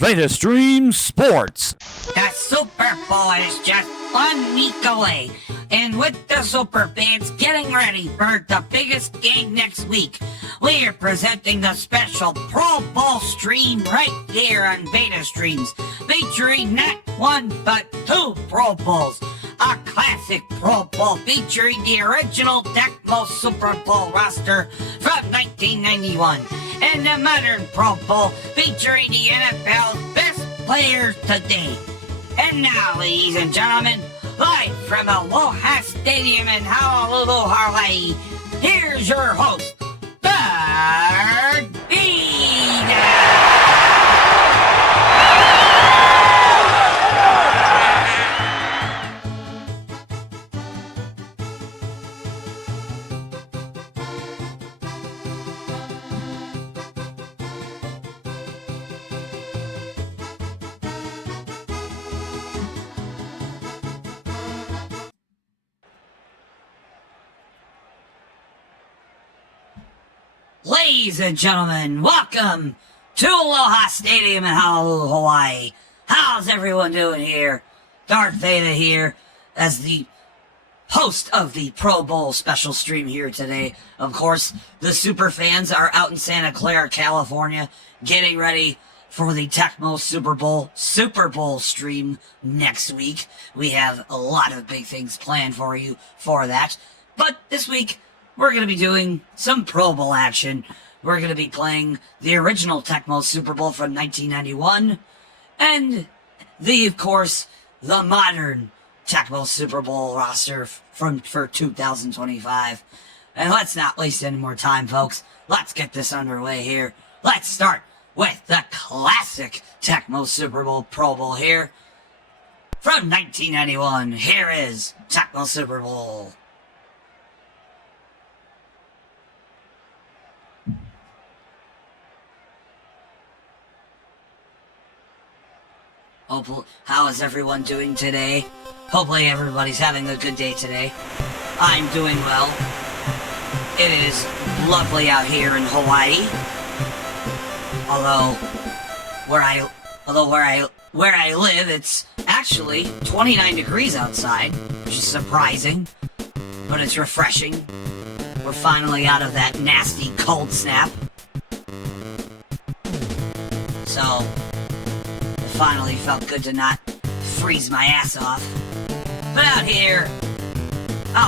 VedaStreams Sports. The Super Bowl is just 1 week away, and with the super fans getting ready for the biggest game next week, we are presenting the special Pro Bowl stream right here on VedaStreams, featuring not one but 2 Pro Bowls. A classic Pro Bowl featuring the original Tecmo Super Bowl roster from 1991, and the modern Pro Bowl featuring the NFL's best players today. And now, ladies and gentlemen, live from Aloha Stadium in Honolulu, Hawaii, here's your host, Darth Veda! Ladies and gentlemen, welcome to Aloha Stadium in Honolulu, Hawaii. How's everyone doing here? Darth Veda here as the host of the Pro Bowl special stream here today. Of course, the super fans are out in Santa Clara, California, getting ready for the Tecmo Super Bowl stream next week. We have a lot of big things planned for you for that. But this week, we're going to be doing some Pro Bowl action. We're going to be playing the original Tecmo Super Bowl from 1991 and of course, the modern Tecmo Super Bowl roster for 2025. And let's not waste any more time, folks. Let's get this underway here. Let's start with the classic Tecmo Super Bowl Pro Bowl here from 1991. Here is Tecmo Super Bowl. How is everyone doing today? Hopefully everybody's having a good day today. I'm doing well. It is lovely out here in Hawaii. Although where I live, it's actually 29 degrees outside, which is surprising, but it's refreshing. We're finally out of that nasty cold snap. So finally felt good to not freeze my ass off. But out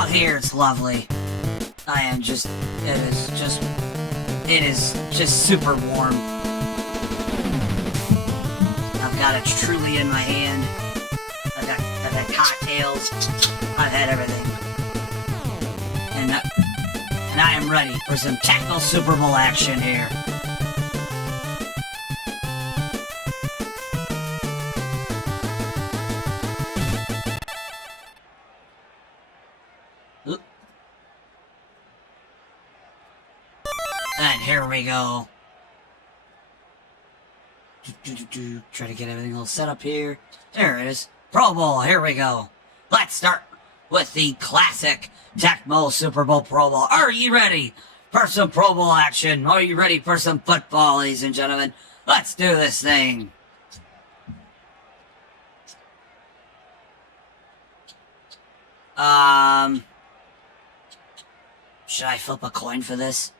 here it's lovely. It is just super warm. I've got a Truly in my hand. I've had cocktails. I've had everything. And I am ready for some Tecmo Super Bowl action here. And here we go. Try to get everything all set up here. There it is. Pro Bowl, here we go. Let's start with the classic Tecmo Super Bowl Pro Bowl. Are you ready for some Pro Bowl action? Are you ready for some football, ladies and gentlemen? Let's do this thing. Should I flip a coin for this?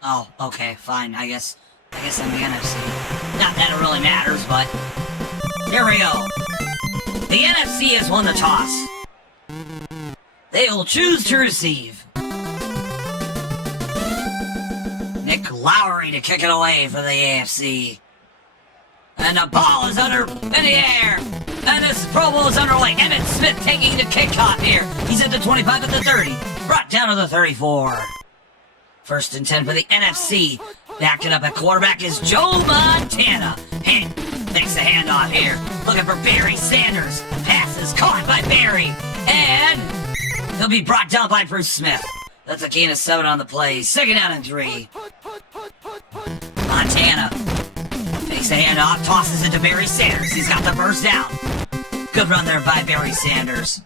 Oh, okay, fine. I guess I'm the NFC. Not that it really matters, but here we go. The NFC has won the toss. They will choose to receive. Nick Lowry to kick it away for the AFC. And the ball is in the air. And this Pro Bowl is underway. Emmitt Smith taking the kickoff here. He's at the 25 at the 30. Brought down to the 34. First and 10 for the NFC. Backing up at quarterback is Joe Montana. Takes the handoff here. Looking for Barry Sanders. Pass is caught by Barry. And he'll be brought down by Bruce Smith. That's a gain of 7 on the play. 2nd down and 3. Montana takes the handoff, tosses it to Barry Sanders. He's got the first down. Good run there by Barry Sanders.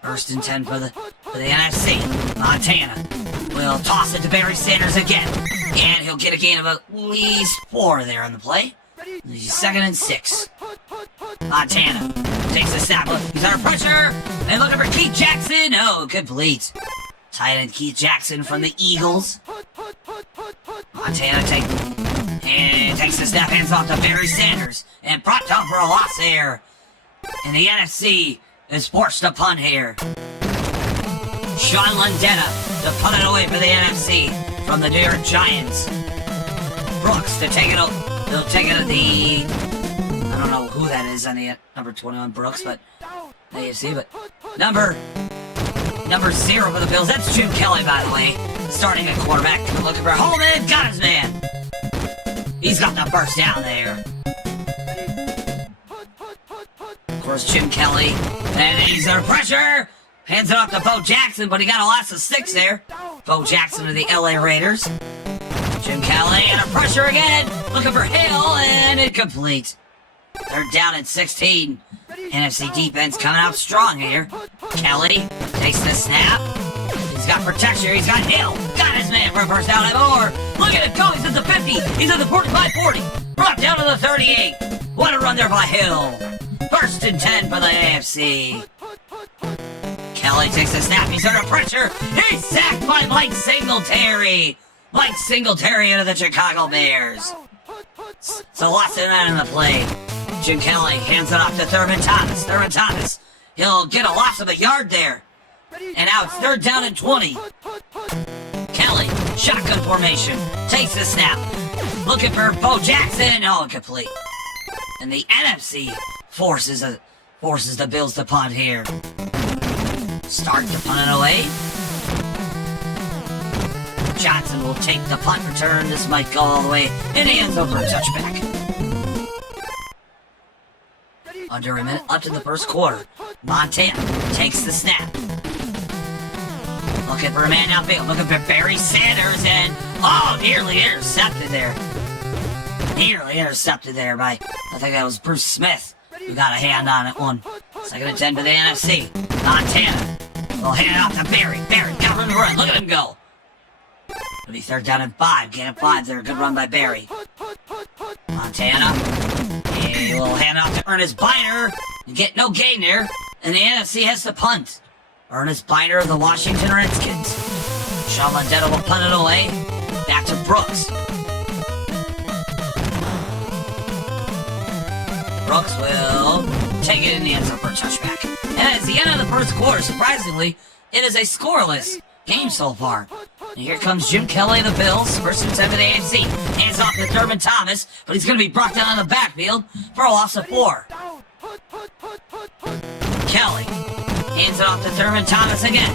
First and 10 for the NFC. Montana will toss it to Barry Sanders again. And he'll get a gain of at least 4 there on the play. He's 2nd and 6. Montana takes a snap. He's under pressure. And looking for Keith Jackson. Oh, complete. Tight end Keith Jackson from the Eagles. Montana takes the snap, hands off to Barry Sanders. And brought down for a loss here. And the NFC is forced to punt here. Sean Lundetta to punt it away for the NFC from the New York Giants. Brooks to take it up. They'll take it at the... I don't know who that is on the number 21 Brooks, but the AFC, but number 0 for the Bills. That's Jim Kelly, by the way, starting at quarterback. Looking for Holman. Got his man. He's got the first down there. Of course, Jim Kelly, and he's under pressure. Hands it off to Bo Jackson, but he got a loss of 6 there. Bo Jackson of the LA Raiders. Jim Kelly under pressure again. Looking for Hill, and incomplete. They're down at 16. NFC defense coming out strong here. Kelly takes the snap. He's got protection. He's got Hill. Got his man for a first down and more. Look at him go. He's at the 50. He's at the 45-40. Brought down to the 38. What a run there by Hill. 1st and 10 for the AFC. Kelly takes a snap. He's under pressure. He's sacked by Mike Singletary. Mike Singletary out of the Chicago Bears. So lost in that in the play. Jim Kelly hands it off to Thurman Thomas. Thurman Thomas. He'll get a loss of a yard there. And now it's 3rd down and 20. Kelly, shotgun formation. Takes the snap. Looking for Bo Jackson. Oh, incomplete. And the NFC forces the Bills to punt here. Start to punt it away. Johnson will take the punt return. This might go all the way in the end zone for a touchback. Under a minute left in the first quarter. Montana takes the snap. Looking for a man downfield. Looking for Barry Sanders and nearly intercepted there. Nearly intercepted there by, I think that was Bruce Smith who got a hand on it one. 2nd and 10 for the NFC. Montana will hand it off to Barry. Barry got room to run. Look at him go. It'll be 3rd down and 5. Gain of 5 there. Good run by Barry. Montana. He will hand off to Ernest Biner. Get no gain there. And the NFC has to punt. Ernest Biner of the Washington Redskins. Sean Lundetta will punt it away. Back to Brooks. Brooks will take it in the end zone for a touchback. And it's the end of the first quarter. Surprisingly, it is a scoreless game so far. And here comes Jim Kelly of the Bills. 1st and 10 for the AFC. Hands off to Thurman Thomas, but he's going to be brought down on the backfield for a loss of 4. Kelly hands it off to Thurman Thomas again.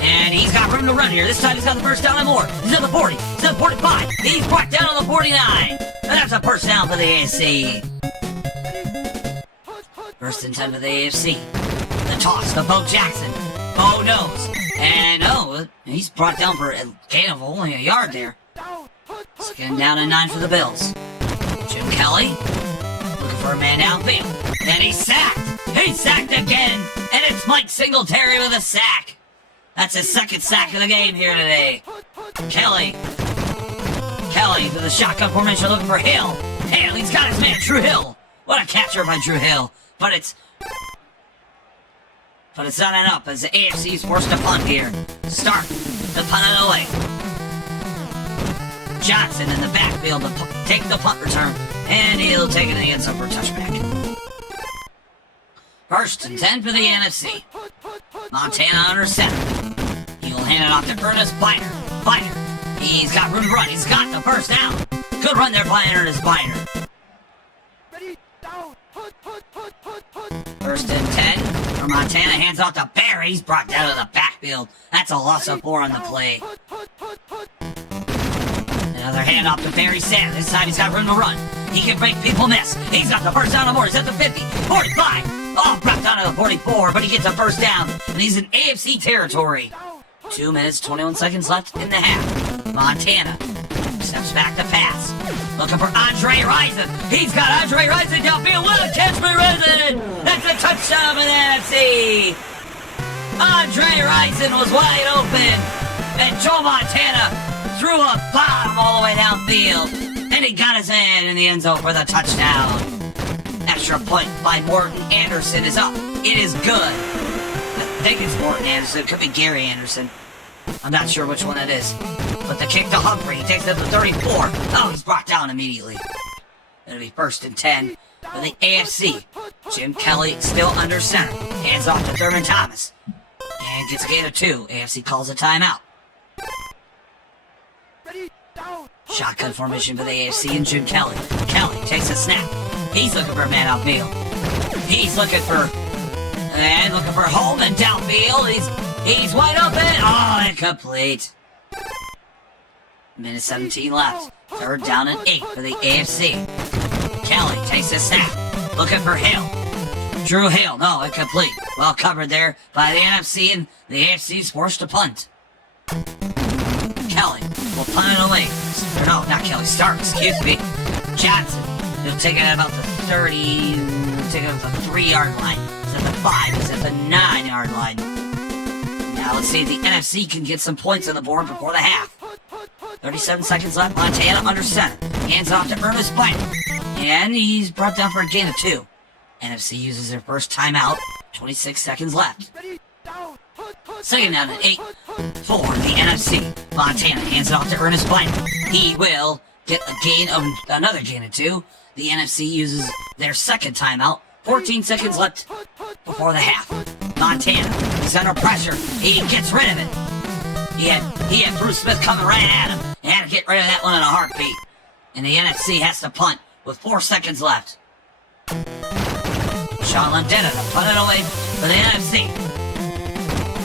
And he's got room to run here. This time he's got the first down and more. He's at the 40. He's at the 45. He's brought down on the 49. And that's a first down for the AFC. 1st and 10 for the AFC. The toss to Bo Jackson. Bo knows. And he's brought down for a gain of only a yard there. 2nd down and 9 for the Bills. Jim Kelly looking for a man downfield. And he's sacked. He's sacked again. And it's Mike Singletary with a sack. That's his 2nd sack of the game here today. Kelly to the shotgun formation looking for Hill. Hill, he's got his man, Drew Hill. What a catcher by Drew Hill. But it's not enough as the AFC is forced to punt here. Start the punt it away. Johnson in the backfield to take the punt return. And he'll take it in the end zone for a touchback. 1st and 10 for the NFC. Montana under center. He will hand it off to Ernest Biner. He's got room to run. He's got the first down. Good run there by Ernest Biner. 1st and 10 for Montana. Hands off to Barry. He's brought down to the backfield. That's a loss of 4 on the play. Another handoff to Barry Sanders. This time he's got room to run. He can make people miss. He's got the first down and more. He's at the 50, 45. Brought down to the 44, but he gets a first down. And he's in AFC territory. 2 minutes, 21 seconds left in the half. Montana steps back to pass. Looking for Andre Rison. He's got Andre Rison downfield. What a catch by Rison! That's a touchdown for the NFC. Andre Rison was wide open. And Joe Montana threw a bomb all the way downfield. And he got his hand in the end zone for the touchdown. Extra point by Morton Anderson is up. It is good. I think it's Morton Anderson. It could be Gary Anderson. I'm not sure which one it is. But the kick to Humphrey. He takes it to 34. Oh, he's brought down immediately. It'll be 1st and 10 for the AFC. Jim Kelly still under center. Hands off to Thurman Thomas. And gets a gain of 2. AFC calls a timeout. Shotgun formation for the AFC and Jim Kelly. Kelly takes a snap. He's looking for a man upfield. He's looking for Holman downfield. He's wide open. Oh, incomplete. Minute 17 left. 3rd down and 8 for the AFC. Kelly takes a snap. Looking for Hill. Drew Hill. No, incomplete. Well covered there by the NFC, and the AFC's forced to punt. Kelly will punt it away. No, not Kelly. Stark, excuse me. Johnson. He'll take it at about the 30. Take it at the 3-yard line. He's at the 5. He's at the 9-yard line. Now let's see if the NFC can get some points on the board before the half. 37 seconds left. Montana under center. Hands off to Ernest Blank. And he's brought down for a gain of 2. NFC uses their first timeout. 26 seconds left. 2nd down and 8 for the NFC. Montana hands it off to Ernest Blank. He will get another gain of 2. The NFC uses their 2nd timeout. 14 seconds left before the half. Montana is under pressure. He gets rid of it. He had Bruce Smith coming right at him. He had to get rid of that one in a heartbeat. And the NFC has to punt with 4 seconds left. Sean Lundetta to punt it away for the NFC.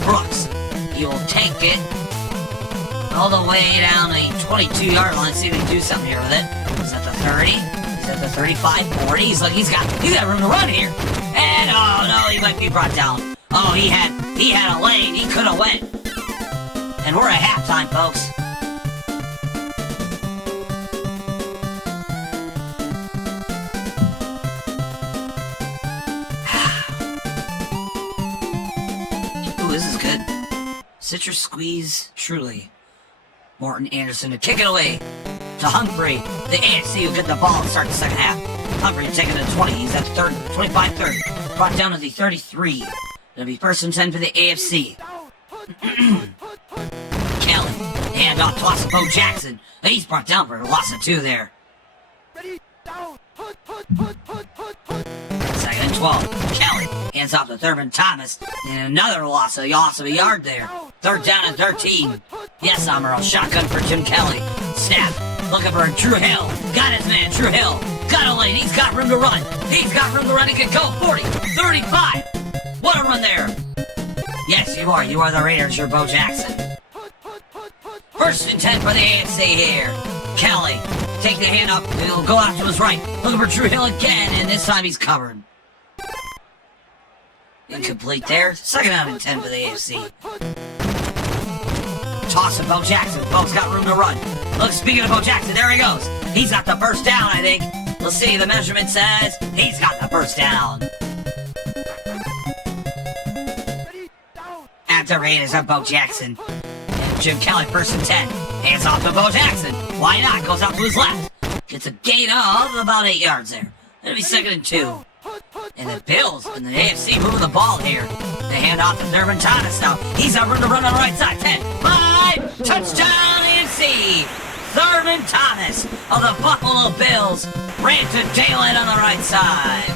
Brooks, he will take it all the way down the 22-yard line. See if he can do something here with it. He's at the 30. He's at the 35, 40. He's got room to run here. And oh no, he might be brought down. Oh, he had a lane. He could have went. And we're at halftime, folks. Ooh, this is good. Citrus squeeze, truly. Morton Anderson to kick it away to Humphrey. The AFC will get the ball and start the second half. Humphrey taking it to 20. He's at 30, 25-30. Brought down to the 33. It'll be 1st and 10 for the AFC. Kelly, handoff toss to Bo Jackson. He's brought down for a loss of 2 there. 2nd and 12. Kelly hands off to Thurman Thomas. And another loss of a yard there. 3rd down and 13. Yes, Amaral. Shotgun for Jim Kelly. Snap. Looking for Drew Hill. Got his man, Drew Hill. Got a lane. He's got room to run. He can go 40, 35. What a run there. Yes, you are. You are the Raiders. You're Bo Jackson. 1st and 10 for the AFC here. Kelly, take the hand up. He'll go out to his right. Looking for Drew Hill again, and this time he's covered. Incomplete there. 2nd down and 10 for the AFC. Toss to Bo Jackson. Bo's got room to run. Look, speaking of Bo Jackson, there he goes. He's got the 1st down, I think. Let's see, the measurement says he's got the 1st down. At the Raiders of Bo Jackson. And Jim Kelly, 1st and 10. Hands off to Bo Jackson. Why not? Goes out to his left. Gets a gain of about 8 yards there. It'll be 2nd and 2. And the Bills and the AFC moving the ball here. They hand off to Thurman Thomas now. He's got room to run on the right side. 10, 5, touchdown AFC. Thurman Thomas of the Buffalo Bills ran to daylight on the right side.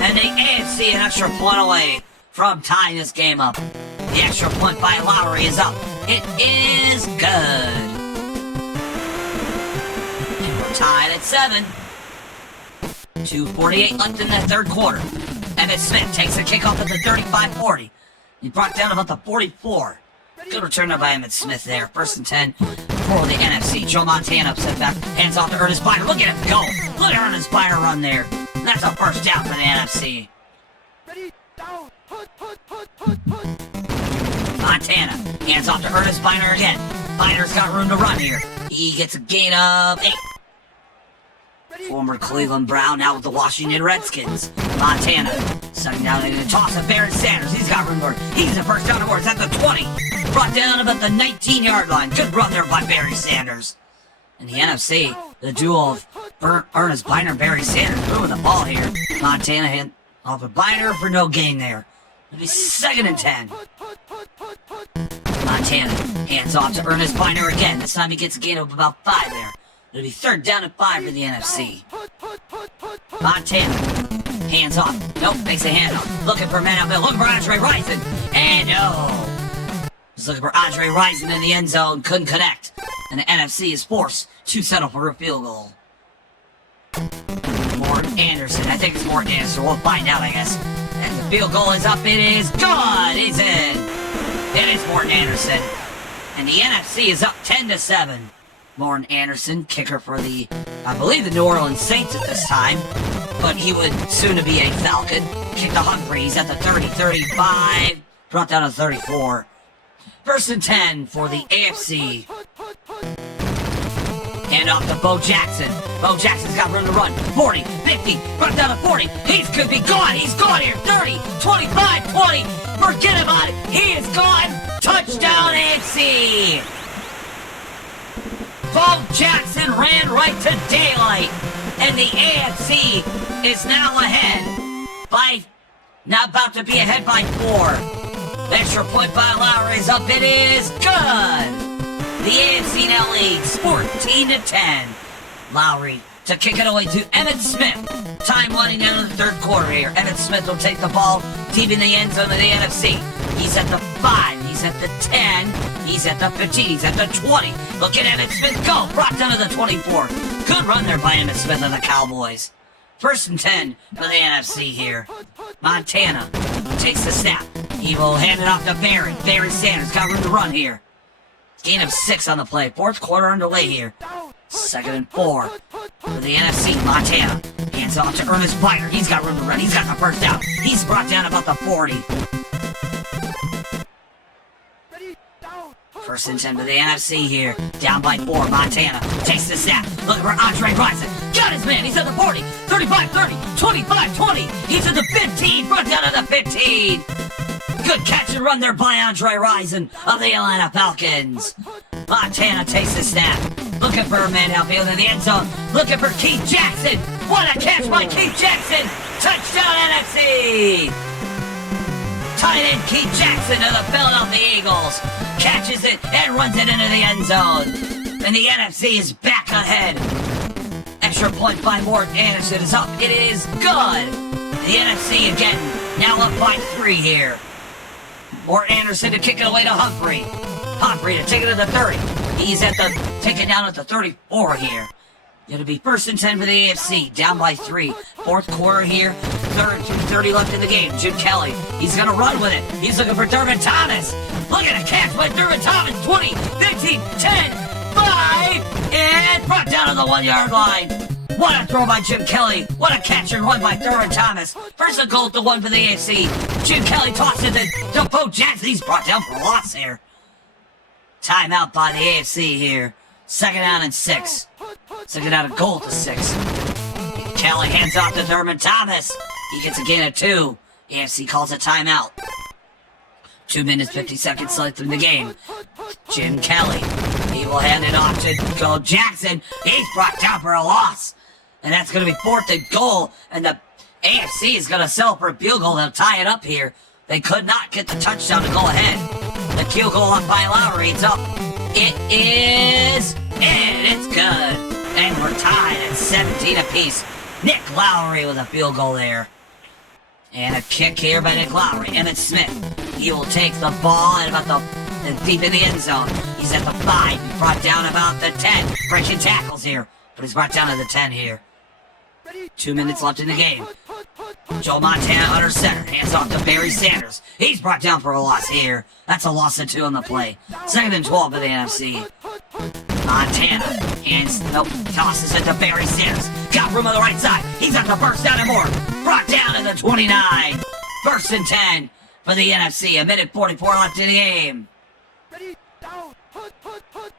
And the AFC an extra point away from tying this game up. The extra point by Lowry is up. It is good. And we're tied at 7. 2:48 left in the 3rd quarter. Emmitt Smith takes the kickoff at the 35-40. He brought down about the 44. Good return up by Emmitt Smith there. 1st and 10 for the NFC. Joe Montana upset back. Hands off to Ernest Biner. Look at him go. Look at Ernest Biner run there. That's a 1st down for the NFC. Montana hands off to Ernest Biner again. Biner's got room to run here. He gets a gain of 8. Former Cleveland Brown, now with the Washington Redskins. Montana Second down, they're going to toss to Barry Sanders. He's got room for it. He's the first down awards at the 20. Brought down about the 19-yard line. Good run there by Barry Sanders. In the NFC, the duo of Ernest Biner and Barry Sanders moving the ball here. Montana hand off of Biner for no gain there. It'll be 2nd and 10. Montana hands off to Ernest Biner again. This time he gets a gain of about 5 there. It'll be 3rd down and 5 for the NFC. Montana hands off. Nope, makes a handoff. Looking for a man out there. Looking for Andre Rison. And no. He's looking for Andre Rison in the end zone. Couldn't connect. And the NFC is forced to settle for a field goal. Morton Anderson. I think it's Morton Anderson. We'll find out, I guess. And the field goal is up. It is good. He's in. It is Morton Anderson. And the NFC is up 10-7. Morton Anderson, kicker for the, I believe, the New Orleans Saints at this time. But he would soon to be a Falcon. Kick to Humphreys at the 30, 35. Brought down to 34. 1st and 10 for the AFC. Hand off to Bo Jackson. Bo Jackson's got room to run. 40, 50, brought down to 40. He could be gone. He's gone here. 30, 25, 20. Forget about it. He is gone. Touchdown AFC. Bo Jackson ran right to daylight. And the AFC is now ahead by, now about to be ahead by 4. Extra point by Lowry is up. It is good. The AFC now leads 14-10. Lowry to kick it away to Emmitt Smith. Time running down in the 3rd quarter here. Emmitt Smith will take the ball deep in the end zone of the NFC. He's at the 5. He's at the 10. He's at the 15. He's at the 20. Look at Emmitt Smith go. Brought down to the 24. Good run there by Emmitt Smith of the Cowboys. 1st and 10 for the NFC here. Montana takes the snap. He will hand it off to Barry. Barry Sanders got room to run here. Gain of 6 on the play. 4th quarter underway here. 2nd and 4 for the NFC. Montana hands off to Ernest Biner. He's got room to run. He's got the 1st down. He's brought down about the 40. 1st and 10 for the NFC here. Down by 4. Montana takes the snap. Looking for Andre Rison. Got his man. He's at the 40. 35, 30, 25, 20. He's at the 15. Brought down to the 15. Good catch and run there by Andre Rison of the Atlanta Falcons. Montana takes the snap. Looking for a man outfield in the end zone. Looking for Keith Jackson. What a catch by Keith Jackson. Touchdown NFC. Tight end Keith Jackson of the Philadelphia Eagles. Catches it and runs it into the end zone. And the NFC is back ahead. Extra point by Morton Anderson is up. It is good. The NFC again now up by 3 here. Morton Anderson to kick it away to Humphrey. Humphrey to take it to the 30. He's at the, taken down at the 34 here. It'll be 1st and 10 for the AFC, down by 3. 4th quarter here, 30 left in the game. Jim Kelly, he's gonna run with it. He's looking for Dervin Thomas. Look at a catch by Dervin Thomas. 20, 15, 10, 5, and brought down to the 1-yard line. What a throw by Jim Kelly. What a catch and run by Dervin Thomas. 1st and goal to 1 for the AFC. Jim Kelly tosses it to Bo Jackson. He's brought down for a loss here. Timeout by the AFC here. 2nd down and 6. 2nd down and goal to 6. Kelly hands off to Dervin Thomas. He gets a gain of 2. AFC calls a timeout. 2 minutes, 50 seconds left in the game. Jim Kelly. He will hand it off to Bo Jackson. He's brought down for a loss. And that's going to be 4th and goal. And the AFC is going to settle for a field goal. They'll tie it up here. They could not get the touchdown to go ahead. The field goal up by Lowry. It's up. It is in. It's good. And we're tied at 17 apiece. Nick Lowry with a field goal there. And a kick here by Nick Lowry. Emmitt Smith. He will take the ball at about the deep in the end zone. He's at the 5. He's brought down about the 10. Breaking tackles here. But he's brought down to the 10 here. 2 minutes left in the game. Joe Montana under center. Hands off to Barry Sanders. He's brought down for a loss here. That's a loss of 2 on the play. 2nd and 12 for the NFC. Montana hands, nope, tosses it to Barry Sanders. Got room on the right side. He's at the 1st down and more. Brought down to the 29. 1st and 10 for the NFC. 1:44 left in the game.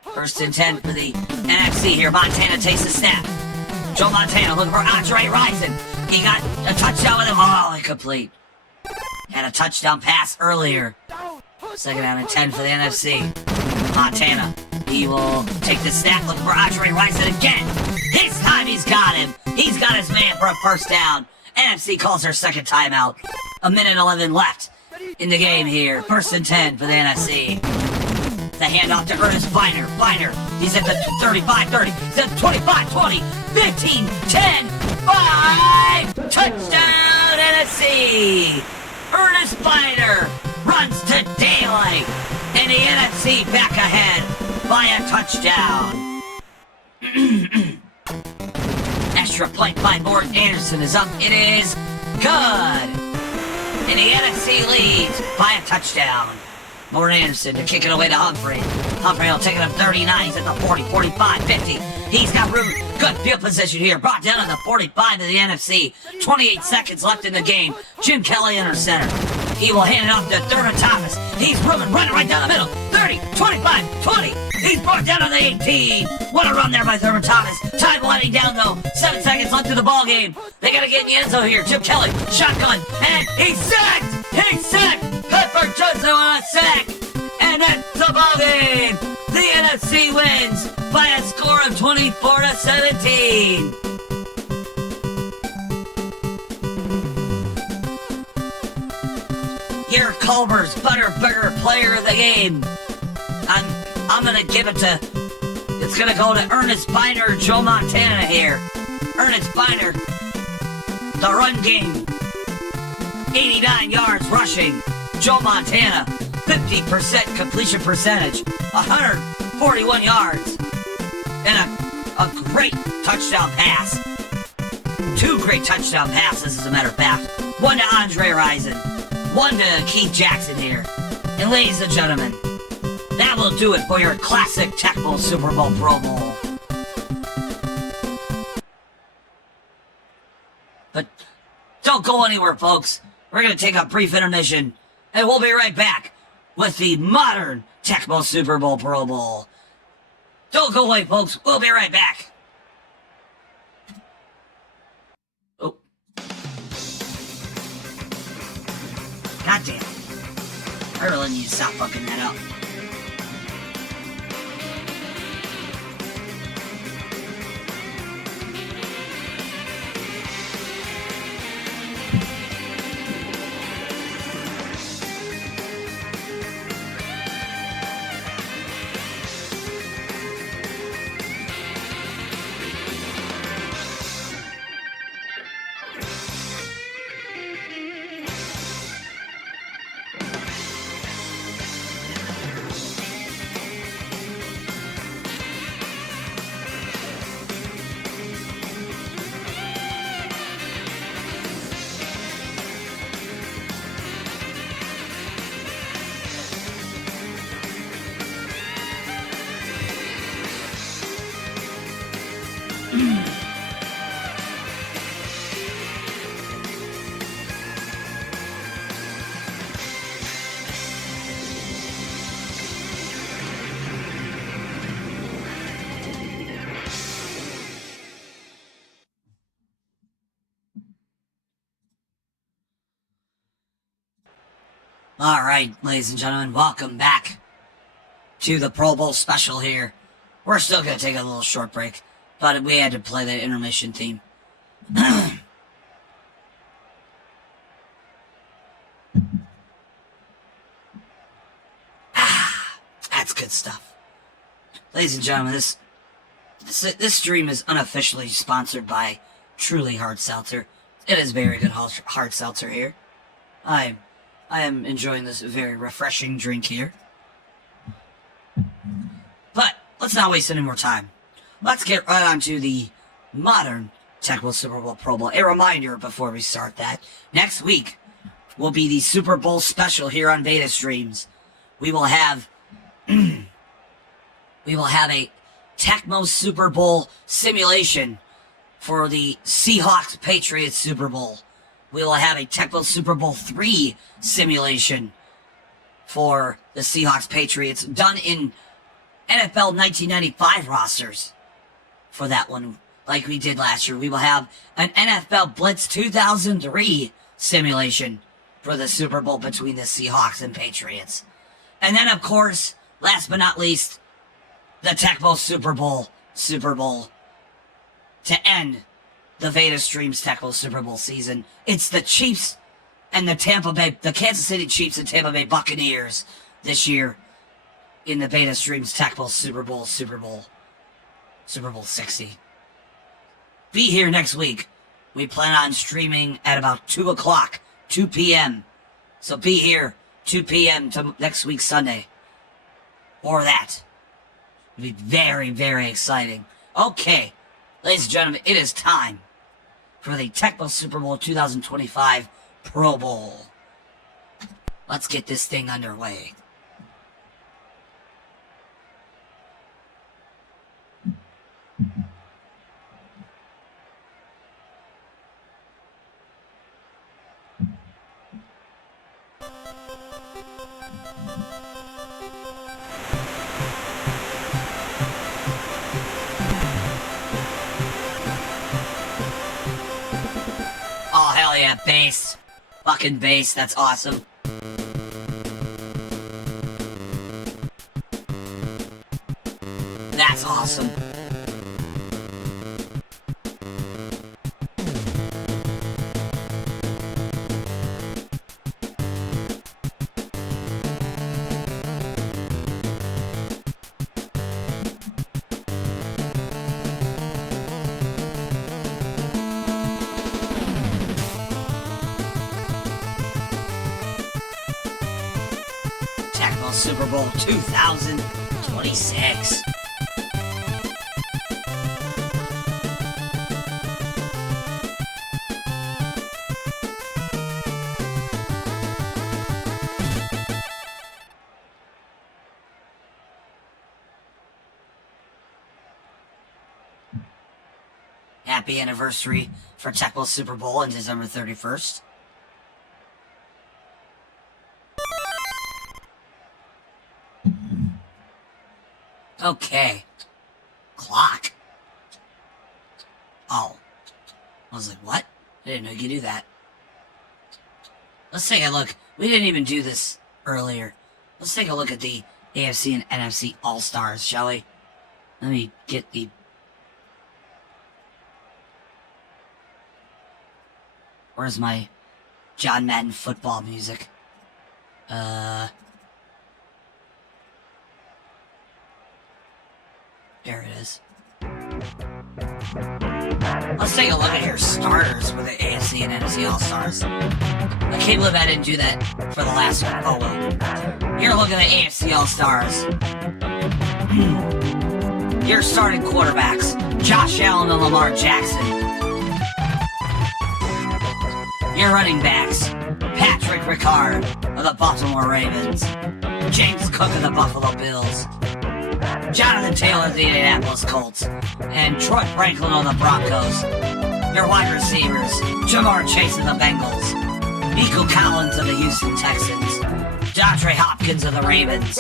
1st and 10 for the NFC here. Montana takes the snap. Joe Montana looking for Andre Rison. He got a touchdown with him. Oh, incomplete. Had a touchdown pass earlier. 2nd down and 10 for the NFC. Montana. He will take the snap, looking for Andre Rison again. This time he's got him. He's got his man for a first down. NFC calls their second timeout. 1:11 left in the game here. 1st and 10 for the NFC. The handoff to Ernest Biner. Biner. He's at the 35-30. He's at the 25-20. 15, 10, 5. Touchdown NFC. Ernest Biner runs to daylight. And the NFC back ahead by a touchdown. Extra point by Morton Anderson is up. It is good. And the NFC leads by a touchdown. Morton Anderson to kick it away to Humphrey. Humphrey will take it up 39. He's at the 40, 45, 50. He's got room. Good field position here. Brought down on the 45 of the NFC. 28 seconds left in the game. Jim Kelly under center. He will hand it off to Thurman Thomas. He's running right down the middle. 30, 25, 20. He's brought down on the 18. What a run there by Thurman Thomas. Time winding down though. 7 seconds left in the ball game. They gotta get in the end zone here. Jim Kelly, shotgun, and he's sacked. He's sacked. Clifford Judson on a sack. And that's the ball game. The NFC wins by a score of 24-17. Here, Culver's Butterburger player of the game. I'm gonna give it to. It's gonna go to Ernest Biner, Joe Montana here. Ernest Biner, the run game, 89 yards rushing. Joe Montana, 50% completion percentage, 141 yards, and a great touchdown pass. 2 great touchdown passes, as a matter of fact. 1 to Andre Rison, 1 to Keith Jackson here. And ladies and gentlemen, that will do it for your classic Tecmo Super Bowl Pro Bowl. But don't go anywhere, folks. We're going to take a brief intermission, and we'll be right back with the modern Tecmo Super Bowl Pro Bowl. Don't go away, folks. We'll be right back. Oh. God damn it. I really need to stop fucking that up. All right, ladies and gentlemen, welcome back to the Pro Bowl special here. We're still going to take a little short break, but we had to play the intermission theme. That's good stuff. Ladies and gentlemen, this stream is unofficially sponsored by Truly Hard Seltzer. It is very good hard seltzer here. I am enjoying this very refreshing drink here. But let's not waste any more time. Let's get right on to the modern Tecmo Super Bowl Pro Bowl. A reminder before we start that next week will be the Super Bowl special here on VedaStreams. We will have a Tecmo Super Bowl simulation for the Seahawks Patriots Super Bowl. We will have a Tecmo Super Bowl 3 simulation for the Seahawks Patriots done in NFL 1995 rosters for that one, like we did last year. We will have an NFL Blitz 2003 simulation for the Super Bowl between the Seahawks and Patriots. And then, of course, last but not least, the Tecmo Super Bowl to end the VedaStreams Tecmo Super Bowl season. It's the Chiefs and the Kansas City Chiefs and Tampa Bay Buccaneers this year in the VedaStreams Tecmo Super Bowl 60. Be here next week. We plan on streaming at about 2 o'clock, 2 p.m. So be here 2 p.m. to next week Sunday. Or that. It'll be very, very exciting. Okay, ladies and gentlemen, it is time for the Tecmo Super Bowl 2025 Pro Bowl. Let's get this thing underway. Oh, hell yeah, bass. Fucking bass, that's awesome. That's awesome. Tecmo Super Bowl 2026. Happy anniversary for Tecmo Super Bowl on December 31st. Okay. Clock. Oh. I was like, what? I didn't know you could do that. Let's take a look. We didn't even do this earlier. Let's take a look at the AFC and NFC All-Stars, shall we? Let me get the... Where's my John Madden football music? There it is. Let's take a look at your starters for the AFC and NFC All-Stars. I can't believe I didn't do that for the last one. Oh well. You're looking at AFC All-Stars. Your starting quarterbacks, Josh Allen and Lamar Jackson. Your running backs, Patrick Ricard of the Baltimore Ravens, James Cook of the Buffalo Bills, Jonathan Taylor of the Indianapolis Colts, and Troy Franklin of the Broncos. Your wide receivers, Jamar Chase of the Bengals, Nico Collins of the Houston Texans, DeAndre Hopkins of the Ravens,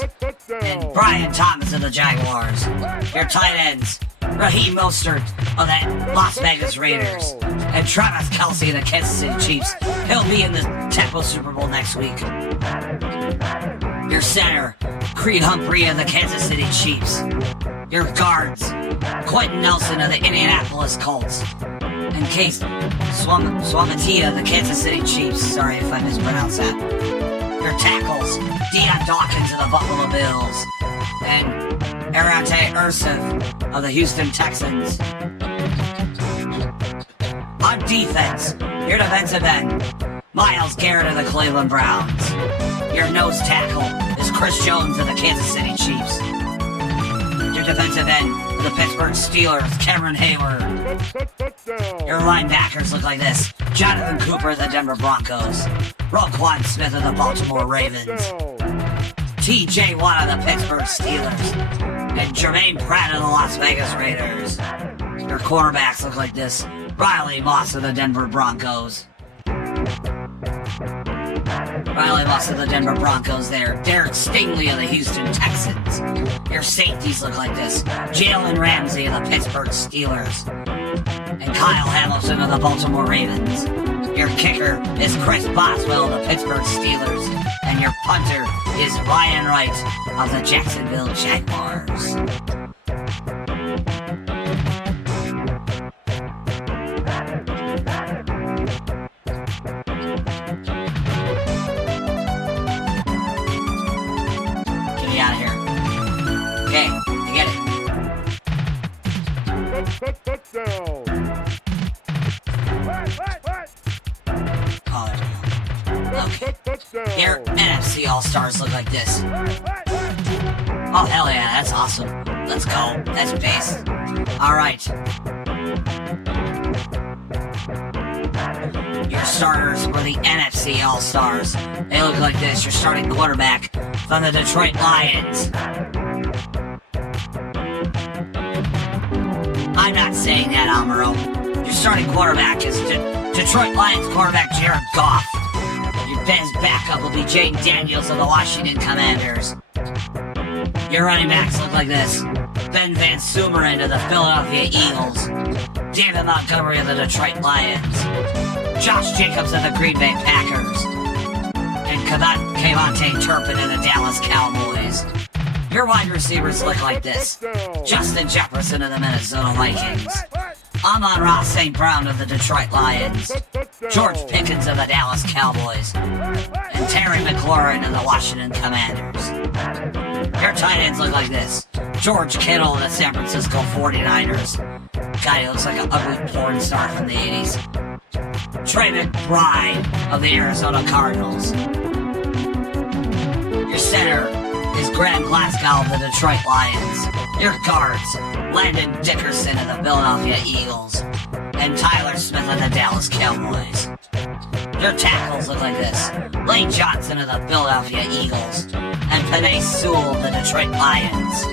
and Brian Thomas of the Jaguars. Your tight ends, Raheem Mostert of the Las Vegas Raiders, and Travis Kelce of the Kansas City Chiefs. He'll be in the Tecmo Super Bowl next week. Your center, Creed Humphrey of the Kansas City Chiefs. Your guards, Quentin Nelson of the Indianapolis Colts, and Case Swamatia of the Kansas City Chiefs. Sorry if I mispronounced that. Your tackles, Deion Dawkins of the Buffalo Bills, and Arate Ursuf of the Houston Texans. On defense, your defensive end, Myles Garrett of the Cleveland Browns. Your nose tackle is Chris Jones of the Kansas City Chiefs. Your defensive end of the Pittsburgh Steelers, Cameron Hayward. Your linebackers look like this: Jonathan Cooper of the Denver Broncos, Roquan Smith of the Baltimore Ravens, T.J. Watt of the Pittsburgh Steelers, and Jermaine Pratt of the Las Vegas Raiders. Your quarterbacks look like this: Riley Moss of the Denver Broncos. Riley Moss of the Denver Broncos there. Derek Stingley of the Houston Texans. Your safeties look like this: Jalen Ramsey of the Pittsburgh Steelers, and Kyle Hamilton of the Baltimore Ravens. Your kicker is Chris Boswell of the Pittsburgh Steelers. And your punter is Ryan Wright of the Jacksonville Jaguars. Get me out of here. Okay, you get it. Touchdown. Oh, there we go. Okay. Your NFC All-Stars look like this. Oh, hell yeah, that's awesome. Let's go. That's base. Alright. Your starters for the NFC All-Stars. They look like this. Your starting quarterback from the Detroit Lions. I'm not saying that, Amaro. Your starting quarterback is Detroit Lions quarterback Jared Goff. Your Ben's backup will be Jaden Daniels of the Washington Commanders. Your running backs look like this. Ben Van Sumeren of the Philadelphia Eagles. David Montgomery of the Detroit Lions. Josh Jacobs of the Green Bay Packers. And Kevontae Turpin of the Dallas Cowboys. Your wide receivers look like this. Justin Jefferson of the Minnesota Vikings. Amon-Ra St. Brown of the Detroit Lions. George Pickens of the Dallas Cowboys. And Terry McLaurin of the Washington Commanders. Your tight ends look like this. George Kittle of the San Francisco 49ers. Guy who looks like an ugly porn star from the 80s. Trey McBride of the Arizona Cardinals. Your center is Graham Glasgow of the Detroit Lions. Your guards, Landon Dickerson of the Philadelphia Eagles. And Tyler Smith of the Dallas Cowboys. Your tackles look like this. Lane Johnson of the Philadelphia Eagles. And Penei Sewell of the Detroit Lions.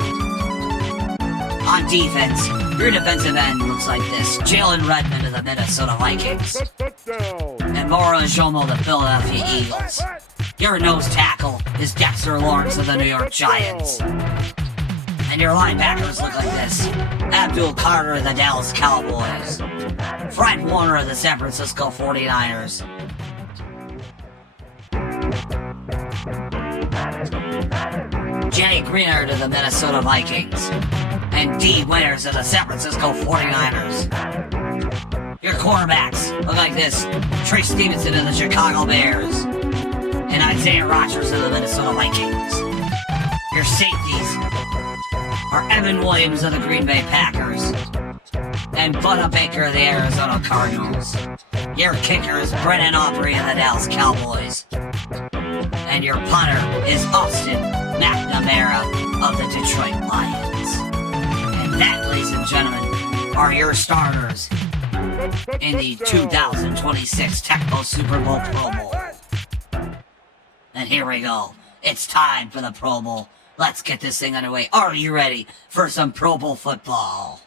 On defense, your defensive end looks like this. Jalen Redmond of the Minnesota Vikings. And Moro Ajomo of the Philadelphia Eagles. Your nose tackle is Dexter Lawrence of the New York Giants. And your linebackers look like this. Abdul Carter of the Dallas Cowboys. Fred Warner of the San Francisco 49ers. Jenny Greenard of the Minnesota Vikings. And Dee Winters of the San Francisco 49ers. Your quarterbacks look like this. Trey Stevenson of the Chicago Bears. And Isaiah Rodgers of the Minnesota Vikings. Your safeties are Evan Williams of the Green Bay Packers. And Budda Baker of the Arizona Cardinals. Your kicker is Brennan Aubrey of the Dallas Cowboys. And your punter is Austin McNamara of the Detroit Lions. And that, ladies and gentlemen, are your starters in the 2026 Tecmo Super Bowl Pro Bowl. And here we go. It's time for the Pro Bowl. Let's get this thing underway. Are you ready for some Pro Bowl football?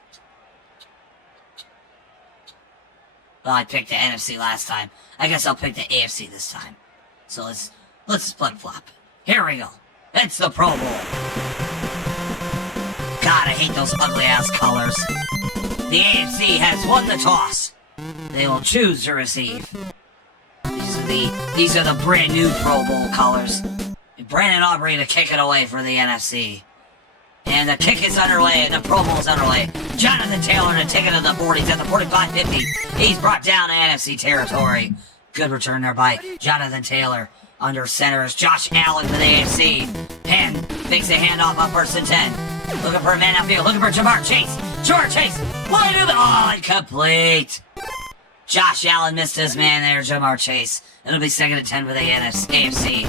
Well, I picked the NFC last time. I guess I'll pick the AFC this time. So let's flip-flop. Here we go. It's the Pro Bowl. God, I hate those ugly-ass colors. The AFC has won the toss. They will choose to receive. These are the brand new Pro Bowl colors. Brandon Aubrey to kick it away for the NFC. And the kick is underway, and the Pro Bowl is underway. Jonathan Taylor to take it to the 40s at the 45-50. He's brought down to NFC territory. Good return there by Jonathan Taylor. Under center is Josh Allen for the AFC. And makes a handoff on 1st and 10. Looking for a man outfield. Looking for Jamar Chase. Jamar Chase. Wide open. Oh, incomplete. Josh Allen missed his man there, Jamar Chase. It'll be 2nd and 10 for the AFC.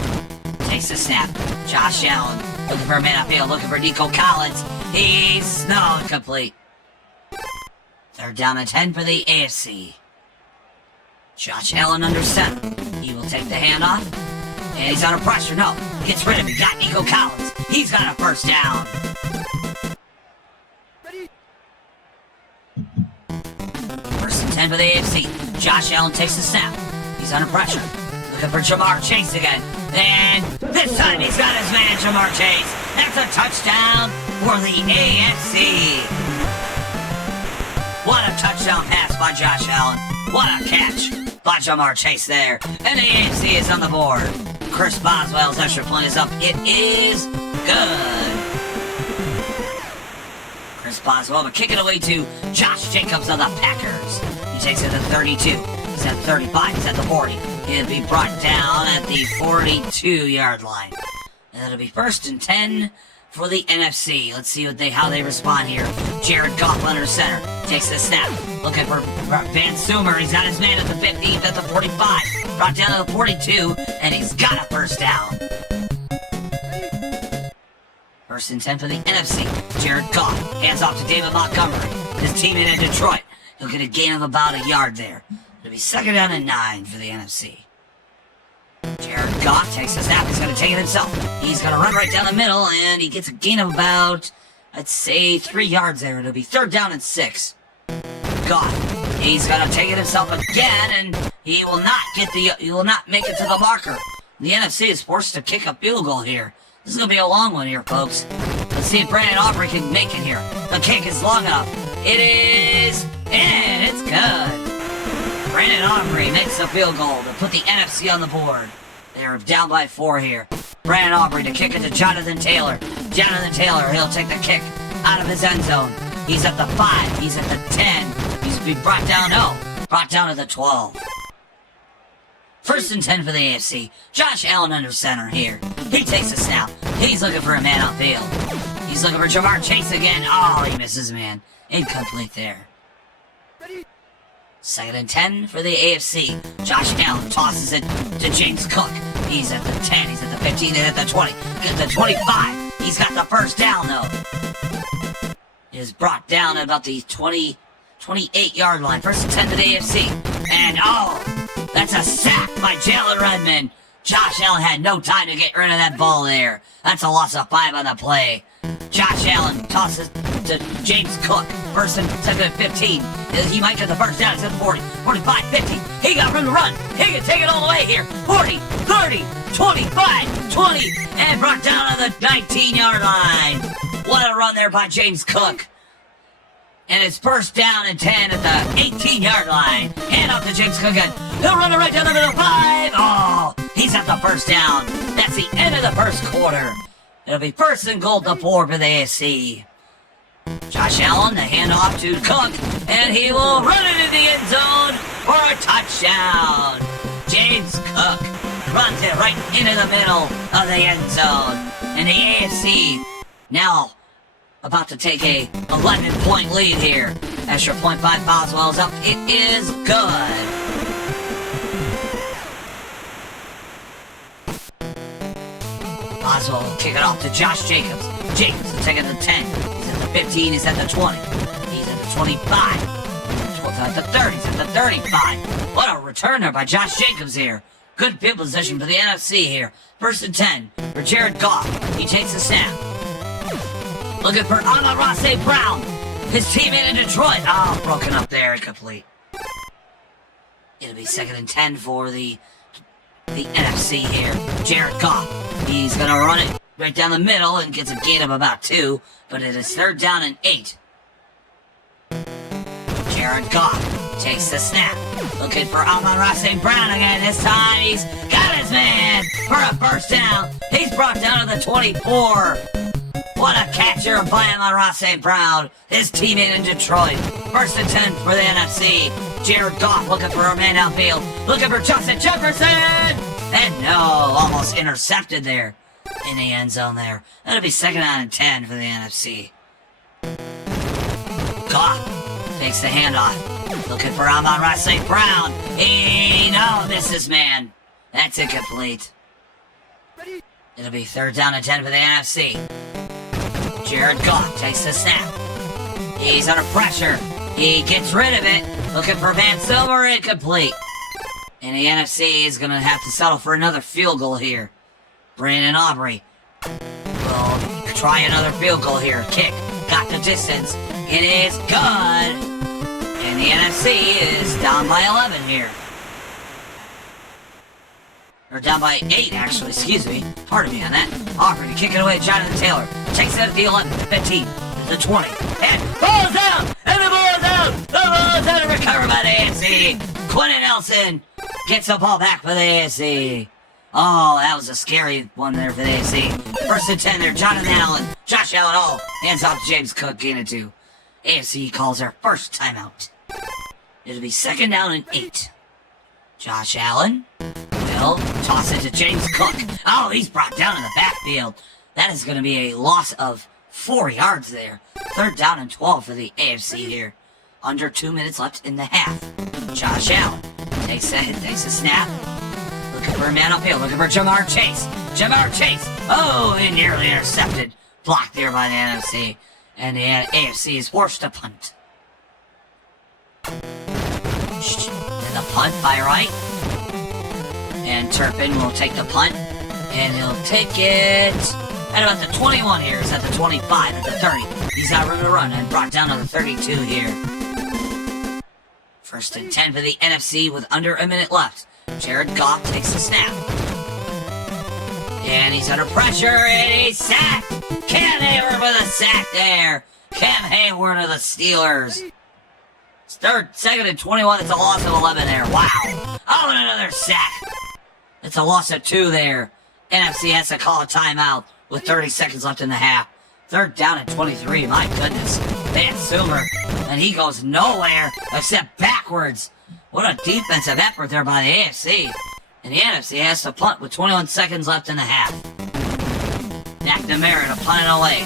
Takes the snap. Josh Allen looking for a man upfield, looking for Nico Collins. He's incomplete. 3rd down and 10 for the AFC. Josh Allen under center. He will take the handoff. And he's under pressure. No, gets rid of it. Got Nico Collins. He's got a 1st down. First and 10 for the AFC. Josh Allen takes the snap. He's under pressure. Looking for Jamar Chase again. And this time he's got his man, Jamar Chase. That's a touchdown for the AFC. What a touchdown pass by Josh Allen. What a catch by Jamar Chase there. And the AFC is on the board. Chris Boswell's extra point is up. It is good. Chris Boswell to kick it away to Josh Jacobs of the Packers. He takes it to 32. He's at 35. He's at the 40. He'll be brought down at the 42-yard line. And it'll be 1st and 10 for the NFC. Let's see how they respond here. Jared Goff under center. Takes the snap. Looking for Van Sumer. He's got his man at the 50. He's at the 45. Brought down to the 42. And he's got a first down. 1st and 10 for the NFC. Jared Goff hands off to David Montgomery. His teammate in Detroit. He'll get a gain of about a yard there. It'll be 2nd down and 9 for the NFC. Jared Goff takes the snap. He's going to take it himself. He's going to run right down the middle, and he gets a gain of about, I'd say, 3 yards there. It'll be 3rd down and 6. Goff. He's going to take it himself again, and he will not make it to the marker. The NFC is forced to kick a field goal here. This is going to be a long one here, folks. Let's see if Brandon Aubrey can make it here. The kick is long enough. It is in. It's good. Brandon Aubrey makes a field goal to put the NFC on the board. They're down by 4 here. Brandon Aubrey to kick it to Jonathan Taylor. Jonathan Taylor, he'll take the kick out of his end zone. He's at the 5. He's at the 10. He's been brought down to the 12. 1st and 10 for the AFC. Josh Allen under center here. He takes a snap. He's looking for a man outfield. He's looking for Jamar Chase again. Oh, he misses, man. Incomplete there. 2nd and 10 for the AFC. Josh Allen tosses it to James Cook. He's at the 10, he's at the 15, and at the 20. Get the 25. He's got the first down, though. He is brought down at about the 28-yard line. 1st and 10 to the AFC. And, oh, that's a sack by Jalen Redmond. Josh Allen had no time to get rid of that ball there. That's a loss of 5 on the play. Josh Allen tosses to James Cook. 1st and 2nd and 15. He might get the first down. It's at 40, 45, 50. He got room to run. He can take it all the way here. 40, 30, 25, 20, and brought down on the 19-yard line. What a run there by James Cook. And it's 1st down and 10 at the 18-yard line. Hand off to James Cook again. He'll run it right down the middle. 5. Oh, he's at the first down. That's the end of the first quarter. It'll be 1st and goal to 4 for the AFC. Josh Allen, the handoff to Cook, and he will run it in the end zone for a touchdown. James Cook runs it right into the middle of the end zone. And the AFC now about to take a 11-point lead here. Extra point by Boswell's up. It is good. Boswell will kick it off to Josh Jacobs. Jacobs will take it to 10. He's at the 15. He's at the 20. He's at the 25. He's at the 30. He's at the 35. What a return there by Josh Jacobs here. Good field position for the NFC here. 1st and 10 for Jared Goff. He takes the snap. Looking for Amon-Ra St. Brown. His teammate in Detroit. Oh, broken up there. Incomplete. It'll be 2nd and 10 for the NFC here. Jared Goff. He's going to run it right down the middle and gets a gain of about 2. But it is 3rd down and 8. Jared Goff takes the snap. Looking for Amon-Ra St. Brown again. This time he's got his man for a first down. He's brought down to the 24. What a catcher by Amon-Ra St. Brown. His teammate in Detroit. 1st and 10 for the NFC. Jared Goff looking for a man outfield. Looking for Justin Jefferson. And no, almost intercepted there in the end zone there. That'll be 2nd down and 10 for the NFC. Goff takes the handoff. Looking for Amon-Ra St. Brown. He misses, man. That's incomplete. It'll be 3rd down and 10 for the NFC. Jared Goff takes the snap. He's under pressure. He gets rid of it. Looking for Van Silver, incomplete. And the NFC is going to have to settle for another field goal here. Brandon Aubrey will try another field goal here. Kick. Got the distance. It is good. And the NFC is down by 11 here. Or down by 8, actually. Excuse me. Pardon me on that. Aubrey to kick it away. Jonathan Taylor takes it at the 11, the 15, the 20. And ball's out! And the ball's out! The ball's out and recovered by the AFC. Quentin Nelson gets the ball back for the AFC. Oh, that was a scary one there for the AFC. First and 10 there, Jonathan Allen. Josh Allen, oh, hands off to James Cook, gain it 2. AFC calls their first timeout. It'll be 2nd down and 8. Josh Allen will toss it to James Cook. Oh, he's brought down in the backfield. That is going to be a loss of 4 yards there. 3rd down and 12 for the AFC here. Under 2 minutes left in the half. Josh Allen takes a snap. Looking for a man upfield. Looking for Jamar Chase. Jamar Chase. Oh, he nearly intercepted. Blocked there by the NFC. And the AFC is forced to punt. And the punt by Wright. And Turpin will take the punt. And he'll take it at about the 21 here. It's at the 25, at the 30. He's got room to run and brought down to the 32 here. 1st and 10 for the NFC with under a minute left. Jared Goff takes the snap. And he's under pressure, and he's sacked! Cam Hayward with a sack there! Cam Hayward of the Steelers. It's 2nd and 21, it's a loss of 11 there. Wow! Oh, and another sack! It's a loss of 2 there. NFC has to call a timeout with 30 seconds left in the half. 3rd down and 23, my goodness. Van Sumer, and he goes nowhere except backwards. What a defensive effort there by the AFC. And the NFC has to punt with 21 seconds left in the half. McNamara to punt it away.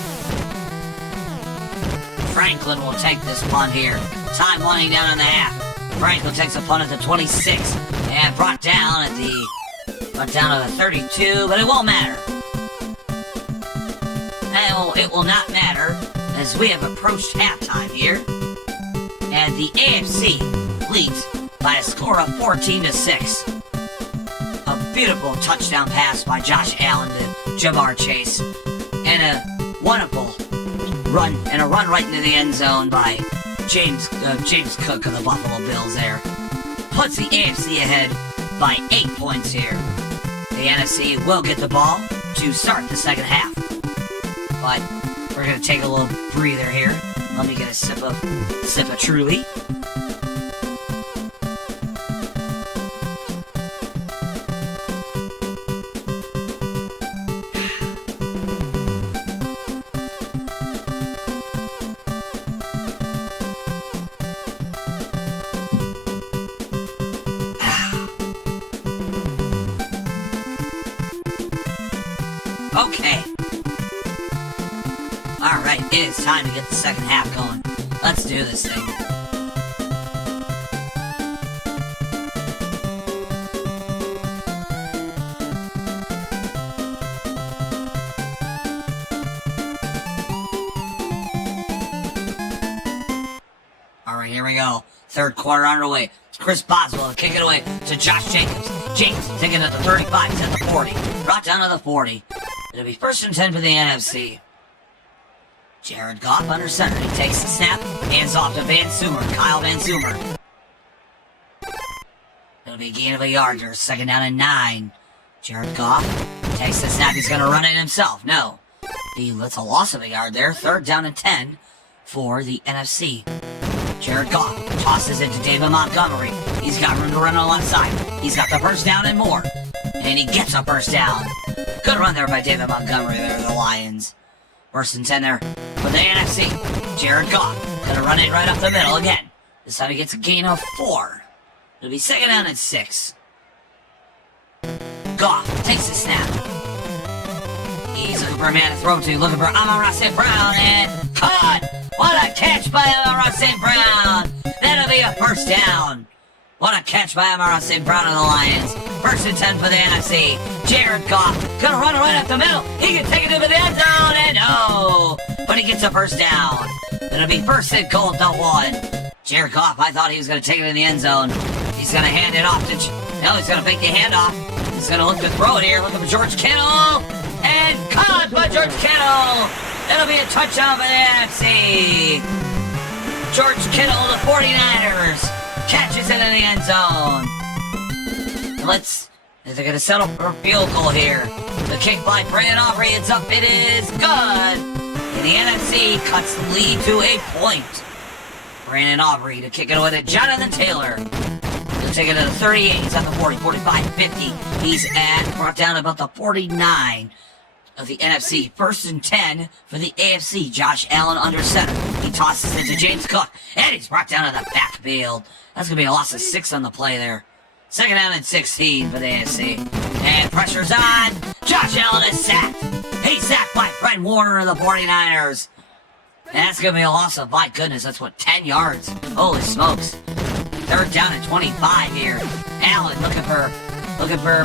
Franklin will take this punt here. Time winding down in the half. Franklin takes a punt at the 26 and brought down to the 32, but it won't matter. It will not matter as we have approached halftime here. And the AFC leads by a score of 14-6. A beautiful touchdown pass by Josh Allen to Jamar Chase. And a wonderful run right into the end zone by James Cook of the Buffalo Bills there. Puts the AFC ahead by 8 points here. The NFC will get the ball to start the second half. But we're going to take a little breather here. Let me get a sip of Truly. Okay. Alright, it is time to get the second half going. Let's do this thing. Alright, here we go. 3rd quarter underway. Chris Boswell will kick it away to Josh Jacobs. Jacobs taking it at the 35, he's at the 40. Brought down to the 40. It'll be 1st and 10 for the NFC. Jared Goff under center. He takes the snap. Hands off to Van Sumer. Kyle Van Sumer. It'll be a gain of a yard here. 2nd down and 9. Jared Goff takes the snap. He's going to run it himself. No. That's a loss of a yard there. 3rd down and 10 for the NFC. Jared Goff tosses it to David Montgomery. He's got room to run on the left side. He's got the first down and more. And he gets a first down. Good run there by David Montgomery there, the Lions. 1st and 10 there for the NFC. Jared Goff gonna run it right up the middle again. This time he gets a gain of 4. It'll be 2nd down and 6. Goff takes the snap. He's looking for a man to throw to. Looking for Amon-Ra St. Brown and caught! What a catch by Amon-Ra St. Brown! That'll be a first down. What a catch by Amon-Ra St. Brown of the Lions. 1st and 10 for the NFC. Jared Goff gonna run it right up the middle. He can take it into the end zone, and no! But he gets a first down. It'll be 1st and goal to 1. Jared Goff, I thought he was gonna take it in the end zone. He's gonna hand it off to... No, he's gonna fake the handoff. He's gonna look to throw it here. Looking for George Kittle. And caught by George Kittle. It'll be a touchdown for the NFC. George Kittle, the 49ers, catches it in the end zone. They're going to settle for a field goal here. The kick by Brandon Aubrey, it's up, it is good. And the NFC cuts the lead to a point. Brandon Aubrey to kick it away to Jonathan Taylor. The He'll take it to the 38. He's at the 40, 45, 50. He's brought down about the 49 of the NFC. First and 10 for the AFC. Josh Allen under center. He tosses it to James Cook, and he's brought down to the backfield. That's going to be a loss of 6 on the play there. Second down and 16 for the AFC. And pressure's on. Josh Allen is sacked. He's sacked by Fred Warner of the 49ers. And that's going to be a loss of, my goodness, that's what, 10 yards. Holy smokes. Third down and 25 here. Allen looking for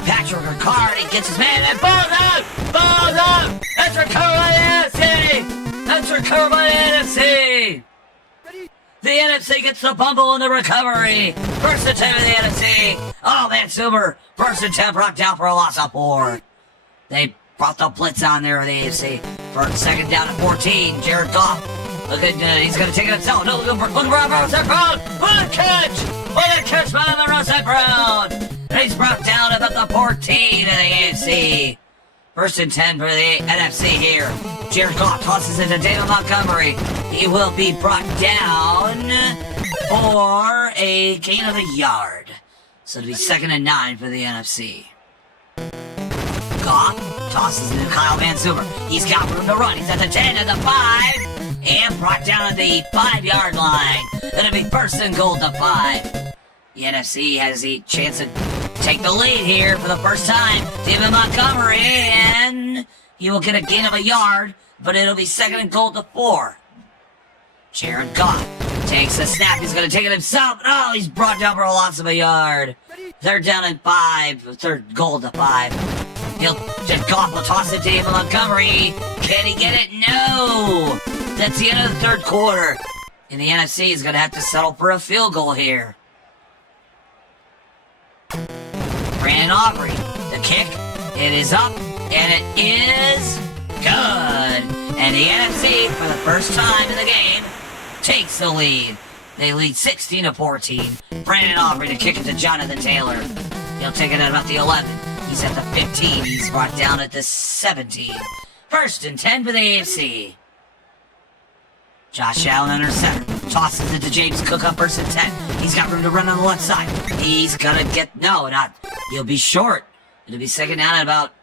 Patrick Ricard. He gets his man and balls out! Balls out! That's recovered by the NFC! That's recovered by the NFC! The NFC gets the bumble in the recovery. First and 10 of the NFC. Oh, man, Silver. First and 10 brought down for a loss of 4. They brought the blitz on there with the AFC. For second down at 14. Jared Goff. He's going to take it himself. No, looking for Russell Brown. What a catch! What a catch by the Russell Brown! And he's brought down about the 14 of the AFC. First and 10 for the NFC here. Jared Goff tosses it to David Montgomery. He will be brought down for a gain of a yard. So it'll be second and 9 for the NFC. Goff tosses it to Kyle Van Zoomer. He's got room to run. He's at the 10 and the 5. And brought down at the 5-yard line. It'll be first and goal to 5. The NFC has a chance to take the lead here for the first time. David Montgomery, and he will get a gain of a yard, but it'll be second and goal to 4. Jared Goff takes the snap. He's going to take it himself. Oh, he's brought down for a loss of a yard. Third down and 5. Third goal to 5. Goff will toss it to David Montgomery. Can he get it? No. That's the end of the third quarter. And the NFC is going to have to settle for a field goal here. Brandon Aubrey, the kick, it is up, and it is good. And the NFC, for the first time in the game, takes the lead. They lead 16-14. Brandon Aubrey to kick it to Jonathan Taylor. He'll take it at about the 11. He's at the 15. He's brought down at the 17. First and 10 for the AFC. Josh Allen under center. Tosses it to James Cook up first and 10. He's got room to run on the left side. He's gonna get... No, not... He'll be short. It'll be second down at about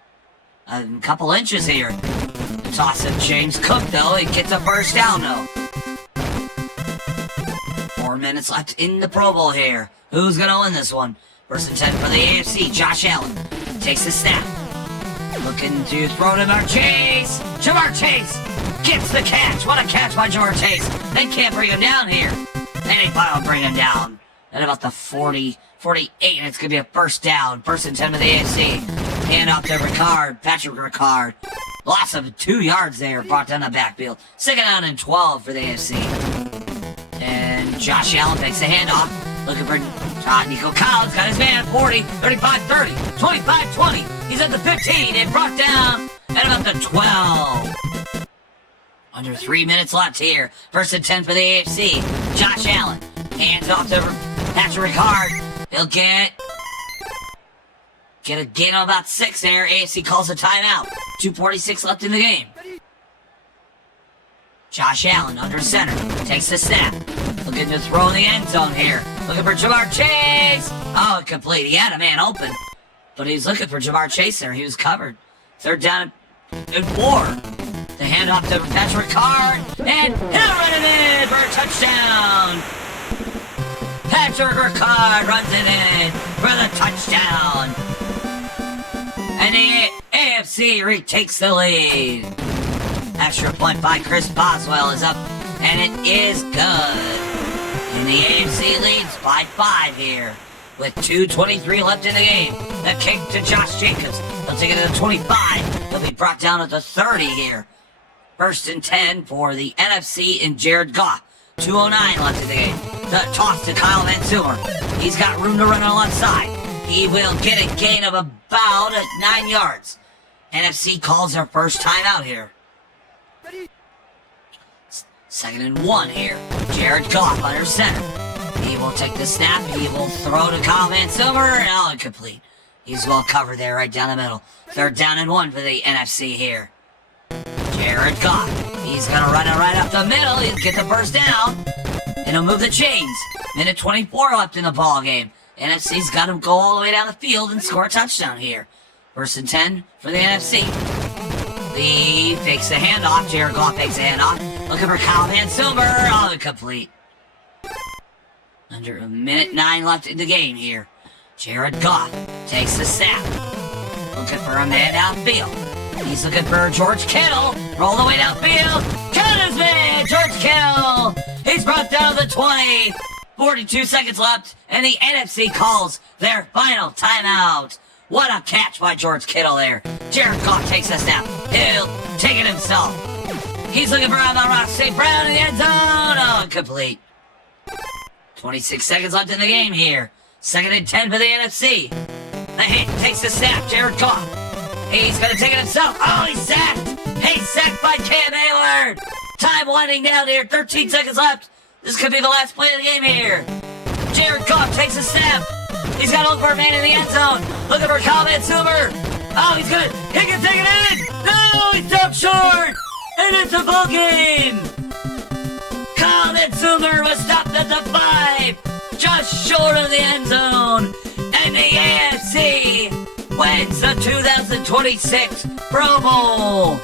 a couple inches here. Toss it James Cook, though. He gets a first down, though. 4 minutes left in the Pro Bowl here. Who's gonna win this one? First and 10 for the AFC. Josh Allen takes the snap. Looking to throw to Jamar Chase. Jamar Chase gets the catch. What a catch by Jamar Chase. They can't bring him down here. And they finally bring him down at about the 40, 48, and it's going to be a first down. First and 10 for the AFC. Hand off to Ricard, Patrick Ricard. Loss of 2 yards there, brought down the backfield. Second down and 12 for the AFC. And Josh Allen takes the handoff. Looking for Nico Collins. Got his man 40, 35, 30, 25, 20. He's at the 15 and brought down at about the 12. Under 3 minutes left here. First and 10 for the AFC. Josh Allen hands off to Patrick Ricard. He'll get a gain of about 6 there. AFC calls a timeout. 2:46 left in the game. Josh Allen under center. Takes the snap. Looking to throw in the end zone here. Looking for Jamar Chase. Oh, incomplete. He had a man open. But he was looking for Jamar Chase there. He was covered. Third down and 4. The handoff to Patrick Ricard. And he'll run it in for a touchdown. Patrick Ricard runs it in for the touchdown. And the AFC retakes the lead. Extra point by Chris Boswell is up, and it is good. And the AFC leads by 5 here, with 2:23 left in the game. The kick to Josh Jacobs. He'll take it to the 25. He'll be brought down at the 30 here. First and 10 for the NFC and Jared Goff. 2:09 left in the game. The toss to Kyle Van Zoomer. He's got room to run on the left side. He will get a gain of about 9 yards. NFC calls their first timeout here. Second and 1 here. Jared Goff under center. He will take the snap. He will throw to Kyle Van Zoomer. Oh, incomplete. He's well covered there right down the middle. Third down and 1 for the NFC here. Jared Goff. He's going to run it right up the middle. He'll get the first down. And he'll move the chains. Minute 24 left in the ball game. NFC's got to go all the way down the field and score a touchdown here. 1st and 10 for the NFC. Lee fakes the handoff. Jared Goff fakes the handoff. Looking for Kyle Van Silver. Oh, incomplete. Under 1:09 left in the game here. Jared Goff takes the snap. Looking for a man downfield. He's looking for George Kittle. Roll the way downfield. Count his man! George Kittle! He's brought down the 20. 42 seconds left, and the NFC calls their final timeout. What a catch by George Kittle there. Jared Goff takes a snap. He'll take it himself. He's looking for Amon-Ra St. Brown in the end zone. Oh, incomplete. 26 seconds left in the game here. 2nd and 10 for the NFC. The hit takes the snap. Jared Goff. He's going to take it himself. Oh, he's sacked. He's sacked by Cam Hayward. Time winding down here. 13 seconds left. This could be the last play of the game here. Jared Goff takes a snap. He's got to look for a man in the end zone. Looking for Kyle Van Silver. Oh, he's good. He can take it in. No, he stopped short. And it's a ball game. Kyle Van Silver was stopped at the 5. Just short of the end zone. And the AFC wins the 2026 Pro Bowl.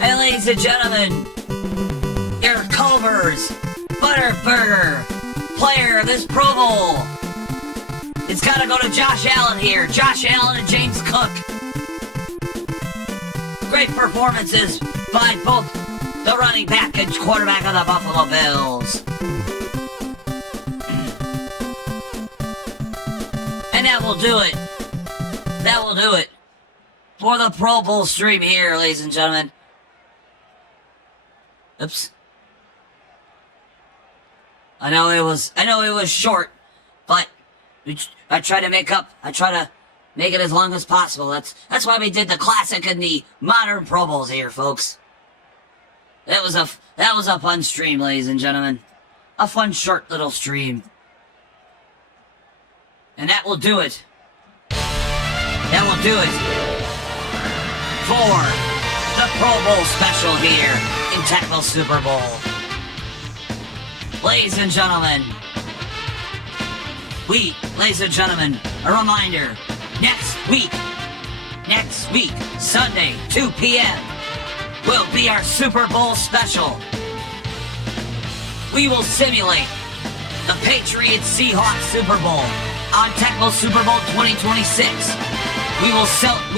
And ladies and gentlemen, your Culver's Butterburger player of this Pro Bowl. It's got to go to Josh Allen here. Josh Allen and James Cook. Great performances by both the running back and quarterback of the Buffalo Bills. And that will do it. That will do it for the Pro Bowl stream here, ladies and gentlemen. Oops. I know it was short, but I try to make it as long as possible. That's why we did the classic and the modern Pro Bowls here, folks. That was a fun stream, ladies and gentlemen. A fun short little stream. And that will do it. That will do it for the Pro Bowl special here in Tecmo Super Bowl. Ladies and gentlemen, a reminder, next week, Sunday, 2 p.m., will be our Super Bowl special. We will simulate the Patriots Seahawks Super Bowl on Tecmo Super Bowl 2026. We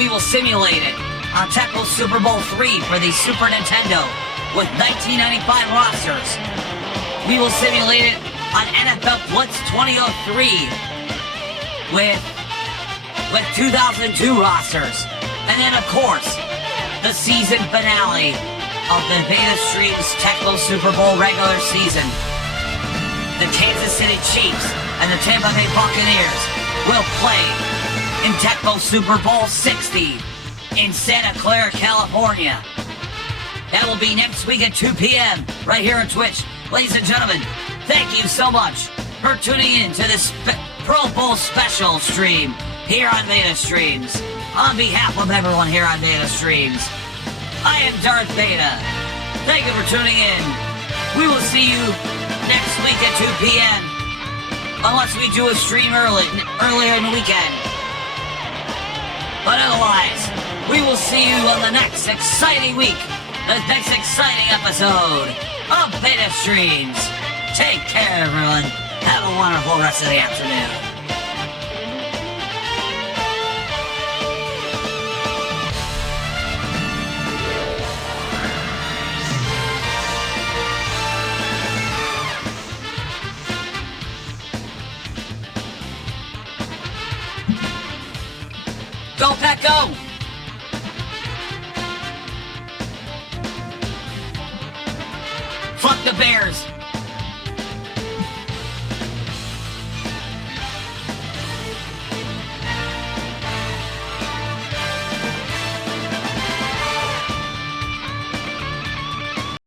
will simulate it on Tecmo Super Bowl 3 for the Super Nintendo with 1995 rosters. We will simulate it on NFL Blitz 2003 with 2002 rosters. And then, of course, the season finale of the VedaStreams Tecmo Super Bowl regular season. The Kansas City Chiefs and the Tampa Bay Buccaneers will play in Tecmo Super Bowl 60 in Santa Clara, California. That will be next week at 2 p.m. right here on Twitch. Ladies and gentlemen, thank you so much for tuning in to this Pro Bowl special stream here on VedaStreams. On behalf of everyone here on VedaStreams, I am Darth Veda. Thank you for tuning in. We will see you next week at 2 p.m. Unless we do a stream earlier in the weekend. But otherwise, we will see you on the next exciting week, the next exciting episode of VedaStreams. Take care, everyone. Have a wonderful rest of the afternoon. Go, Pack, go! Fuck the Bears!